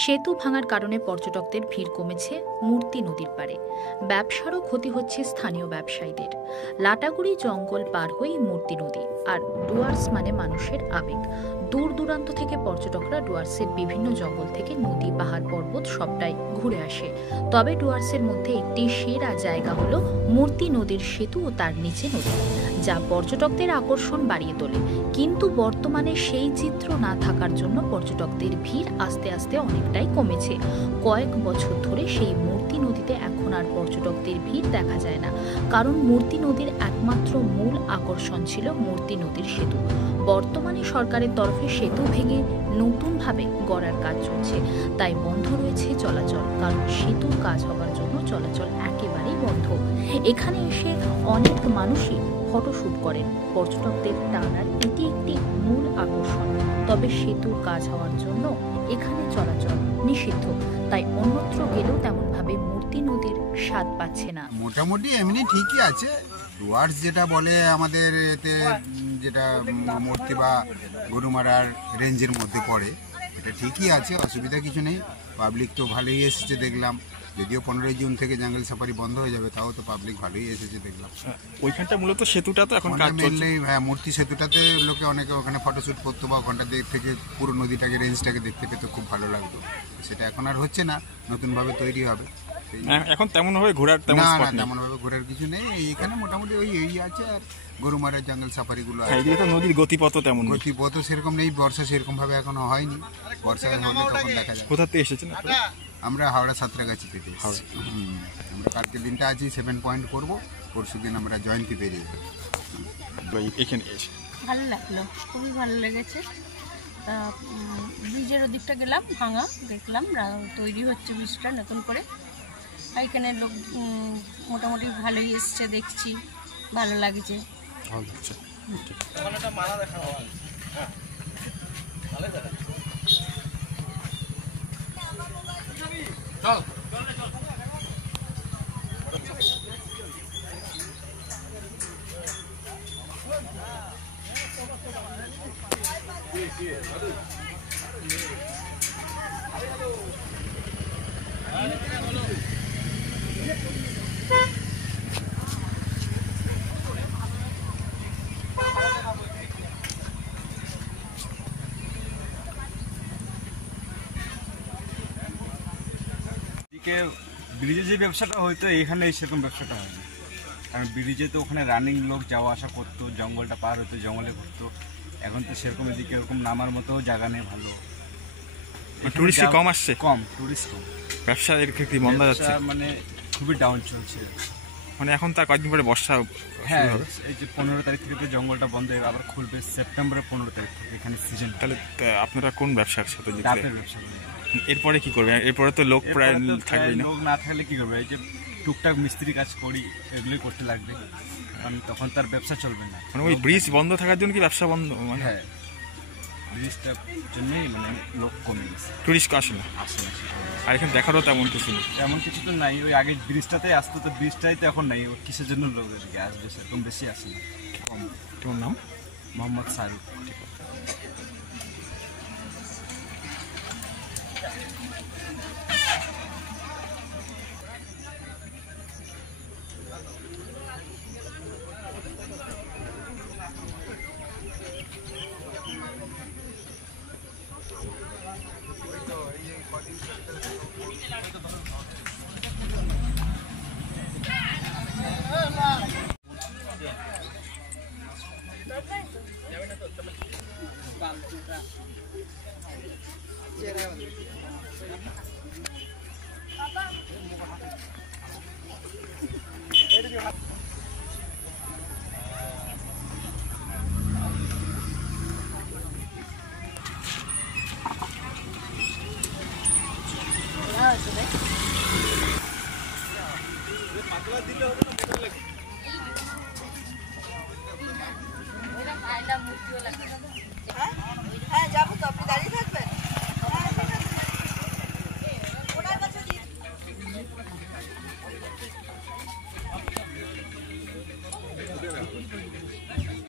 সেতু ভাঙার কারণে পর্যটকদের ভিড় কমেছে মূর্তি নদীর পাড়ে। ব্যবসারও ক্ষতি হচ্ছে স্থানীয় ব্যবসায়ীদের। লাটাগুড়ি জঙ্গল পার হয়েই মূর্তি নদী, আর ডুয়ার্স মানে মানুষের আবেগ। দূর দূরান্ত থেকে পর্যটকরা ডুয়ার্সের বিভিন্ন জঙ্গল থেকে নদী, পাহাড়, পর্বত সবটাই ঘুরে আসে। তবে ডুয়ার্সের মধ্যে একটি সেরা জায়গা হলো মূর্তি নদীর সেতু ও তার নিচে নদী, যা পর্যটকদের আকর্ষণ বাড়িয়ে তোলে। কিন্তু বর্তমানে সেই চিত্র না থাকার জন্য পর্যটকদের ভিড় আস্তে আস্তে অনেকটাই কমেছে। কয়েক বছর ধরে সেই মূর্তি নদীতে এখন আর পর্যটকদের ভিড় দেখা যায় না, কারণ মূর্তি নদীর একমাত্র মূল আকর্ষণ ছিল মূর্তি নদীর সেতু। বর্তমানে সরকারের তরফে সেতু ভেঙে নতুনভাবে গড়ার কাজ চলছে, তাই বন্ধ রয়েছে চলাচল। কারণ সেতুর কাজ হওয়ার জন্য চলাচল একেবারেই বন্ধ। এখানে এসে অনেক মানুষই ফটোশুট করেন। পর্যটকদের টানার এটি একটি মূল আকর্ষণ। তবে সেতুর কাজ হওয়ার জন্য এখানে চলাচল নিষিদ্ধ, তাই অন্যত্র গেলেও তেমন ভাবে মূর্তি নদীর স্বাদ পাচ্ছে না। মোটামুটি এমনি ঠিকই আছে। ডুয়ার্স যেটা বলে আমাদের এতে, যেটা মূর্তি বা গরুমারার রেঞ্জের মধ্যে পড়ে, এটা ঠিকই আছে, অসুবিধা কিছু নেই। পাবলিক তো ভালোই এসেছে দেখলাম, যদিও 15 জুন থেকে জঙ্গল সাফারি বন্ধ হয়ে যাবে, তাও তো পাবলিক ভালোই এসেছে দেখলাম। ওইখানটা মূলত সেতুটা তো এখন কাজ চলছে। হ্যাঁ, মূর্তি সেতুটাতে লোকে অনেকে ওখানে ফটোশুট করতো বা ওখানটা থেকে পুরো নদীটাকে, রেঞ্জটাকে দেখতে পেতে খুব ভালো লাগতো। সেটা এখন আর হচ্ছে না, নতুনভাবে তৈরি হবে। এখন তেমন ভাবে ঘোরার না, তেমন ভাবে ঘোরার কিছু নেই। এখানে মোটামুটি ওই এই আছে, আর গরুমারা জঙ্গল সাফারি গুলো আছে। তো নদীর গতিপথ তেমন গতিপথ সেরকম নেই, বর্ষা সেরকম ভাবে এখনো হয়নি। বর্ষা হলে তখন দেখা যায়। কোথা থেকে এসেছেন আমরা হাওড়া সাঁতরাগাছি থেকে এসেছি। আমরা কালকে দিনটা আছি 7 পয়েন্ট করবো, পরশু দিন আমরা জয়ন্তী পেরিয়ে যাবো। এখানে এসে ভালো লাগলো, খুবই ভালো লেগেছে। তা ব্রিজের ওদিকটা গেলাম, ভাঙা দেখলাম, তৈরি হচ্ছে ব্রিজটা নতুন করে। এখানে লোক মোটামুটি ভালোই এসছে, দেখছি ভালো লাগছে। ব্রিজে যে ব্যবসাটা হয়তো এখানে সেরকম ব্যবসাটা হয় না, কারণ ব্রিজে তো ওখানে রানিং লোক যাওয়া আসা করতো, জঙ্গলটা পার হতো, জঙ্গলে ঘুরতো। এখন তো সেরকম এদিকে এরকম নামার মতো জায়গা নেই ভালো, টুরিস্ট কম আসছে, টুরিস্ট কম, ব্যবসা এর ক্ষেত্রে বন্ধ যাচ্ছে, মানে খুবই ডাউন চলছে। মানে এখন তার কয়েকদিন পরে বর্ষা। হ্যাঁ, এই যে 15 তারিখ থেকে তো জঙ্গলটা বন্ধ হয়ে আবার খুলবে সেপ্টেম্বরের 15 তারিখ থেকে। এখানে সিজন। তাহলে আপনারা কোন ব্যবসার সাথে যুক্ত? ডাবের ব্যবসা। এরপরে কি করবে? এরপরে তো লোক প্রায় থাকবে না। লোক না থাকলে কি করবে? এই যে টুকটাক মিস্ত্রি কাজ করি, এগুলোই করতে লাগবে, কারণ তখন তার ব্যবসা চলবে না। মানে ওই ব্রিজ বন্ধ থাকার জন্য কি ব্যবসা বন্ধ? মানে হ্যাঁ, ব্রিজটার জন্যই মানে লোক কমে গেছে, টুরিস্ট আসে না। আর এখানে দেখারও তেমন কিছু নেই, তেমন কিছু তো নাই। ওই আগে ব্রিজটাতেই আসতো, তো ব্রিজটাই তো এখন নাই। ওর কিসের জন্য লোক এদিকে আসবে? সেরকম বেশি আসে না, কম। তোমার নাম? মোহাম্মদ শাহরুখ। দিলে